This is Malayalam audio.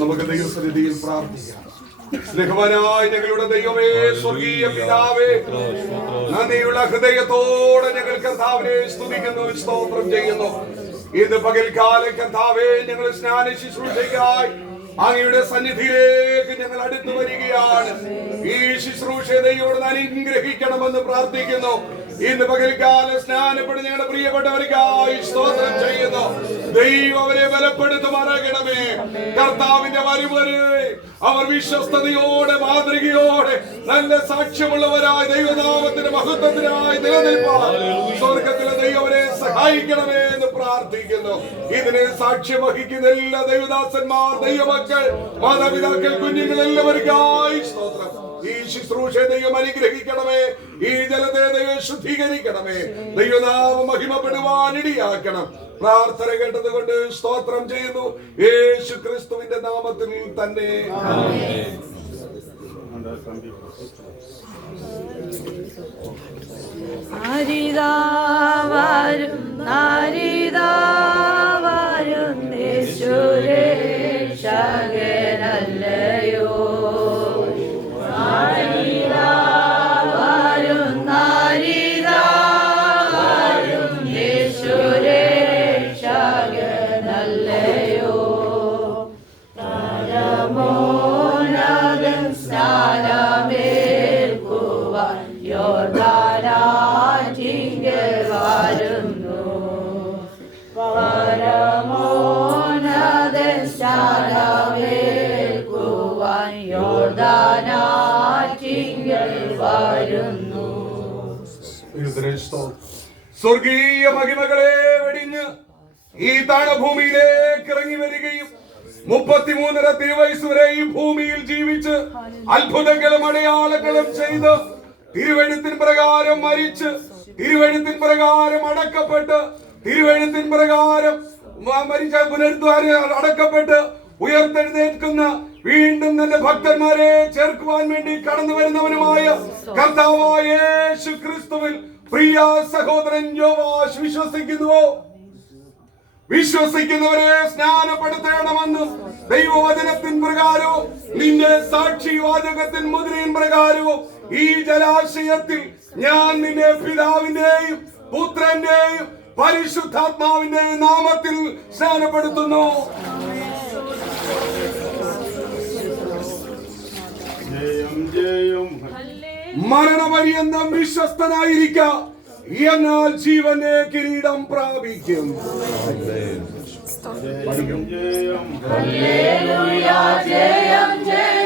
നമുക്ക് ദൈവസന്നിധിയിൽ പ്രാർത്ഥിക്കാം. സ്നേഹവാനായ ഞങ്ങളുടെ ദൈവമേ, സ്വർഗീയ പിതാവേ, നന്ദിയുള്ള ഹൃദയത്തോടെ ഞങ്ങൾ കർത്താവിനെ സ്തുതിക്കുന്നു, സ്തോത്രം ചെയ്യുന്നു. ഇന്ന് പകൽക്കാലം കർത്താവേ, ഞങ്ങൾ സ്നാന ശുശ്രൂഷയ്ക്കായി അങ്ങയുടെ സന്നിധിയിലേക്ക് ഞങ്ങൾ അടുത്തു വരികയാണ്. ഈ ശുശ്രൂഷ ദൈവം അനുഗ്രഹിക്കണമെന്ന് പ്രാർത്ഥിക്കുന്നു. ഇന്ന് പകൽക്കാലം സ്നാനപ്പെടുന്ന ഞങ്ങളുടെ പ്രിയപ്പെട്ടവർക്കായി സ്തോത്രം ചെയ്യുന്നു. ദൈവം അവരെ ബലപ്പെടുത്തുമാറാകണമേ. കർത്താവിന്റെ വരവരെ അവർ വിശ്വസ്തയോടെ, മാതൃകയോടെ, നല്ല സാക്ഷ്യമുള്ളവരായി ദൈവനാമത്തിന്റെ മഹത്വത്തിനായി നിലനിൽപ്പാൻ സ്വർഗത്തിലെ ദൈവവരെ സഹായിക്കണമേ എന്ന് പ്രാർത്ഥിക്കുന്നു. ഇതിനെ സാക്ഷ്യം വഹിക്കുന്ന എല്ലാ ദൈവദാസന്മാർ, ദൈവമക്കൾ, മാതാപിതാക്കൾ, കുഞ്ഞുങ്ങൾ എല്ലാവർക്കായി സ്തോത്രം. ഈ ശുശ്രൂഷ ദൈവം അനുഗ്രഹിക്കണമേ. ഈ ജലത്തെ ദൈവം ശുദ്ധീകരിക്കണമേ. ദൈവനാമ മഹിമപ്പെടുവാൻ ഇടയാക്കണം. പ്രാർത്ഥന കേട്ടതുകൊണ്ട് സ്തോത്രം ചെയ്യുന്നു. യേശു ക്രിസ്തുവിന്റെ നാമത്തിൽ തന്നെ. സ്വർഗീയ മഹിമകളെ വെടിഞ്ഞ് ഈ താണഭൂമിയിലേക്ക് ഇറങ്ങി വരികയും 33 തിരുവയസ്സ് വരെ ഈ ഭൂമിയിൽ ജീവിച്ച് അത്ഭുതങ്ങളും അടയാളങ്ങളും ചെയ്ത് തിരുവെഴുത്തിൻ പ്രകാരം മരിച്ച്, തിരുവെഴുത്തിൻ പ്രകാരം അടക്കപ്പെട്ട്, തിരുവെഴുത്തിൻ പ്രകാരം മരിച്ച പുനരുദ്ധാനം അടക്കപ്പെട്ട് ഉയർത്തെഴുന്നേൽക്കുന്ന, വീണ്ടും തന്റെ ഭക്തന്മാരെ ചേർക്കുവാൻ വേണ്ടി കടന്നു വരുന്നവനുമായ കർത്താവായ യേശു ക്രിസ്തുവിൽ പ്രിയ സഹോദരൻ യോവാശ് വിശ്വസിക്കുന്നുവോ? വിശ്വസിക്കുന്നവരെ സ്നാനപ്പെടുത്തണമെന്ന് ദൈവവചനത്തിൻ പ്രകാരവും നിന്റെ സാക്ഷി വാചകത്തിൻ മുദ്രയിൻ പ്രകാരവും ഈ ജലാശയത്തിൽ ഞാൻ നിന്നെ പിതാവിന്റെയും പുത്രന്റെയും പരിശുദ്ധാത്മാവിന്റെയും നാമത്തിൽ സ്നാനപ്പെടുത്തുന്നു. മരണപര്യന്തം വിശ്വസ്തനായിരിക്കാം, എന്നാൽ ജീവനെ കിരീടം പ്രാപിക്കും. ഹല്ലേലൂയ, ജയം ജയം.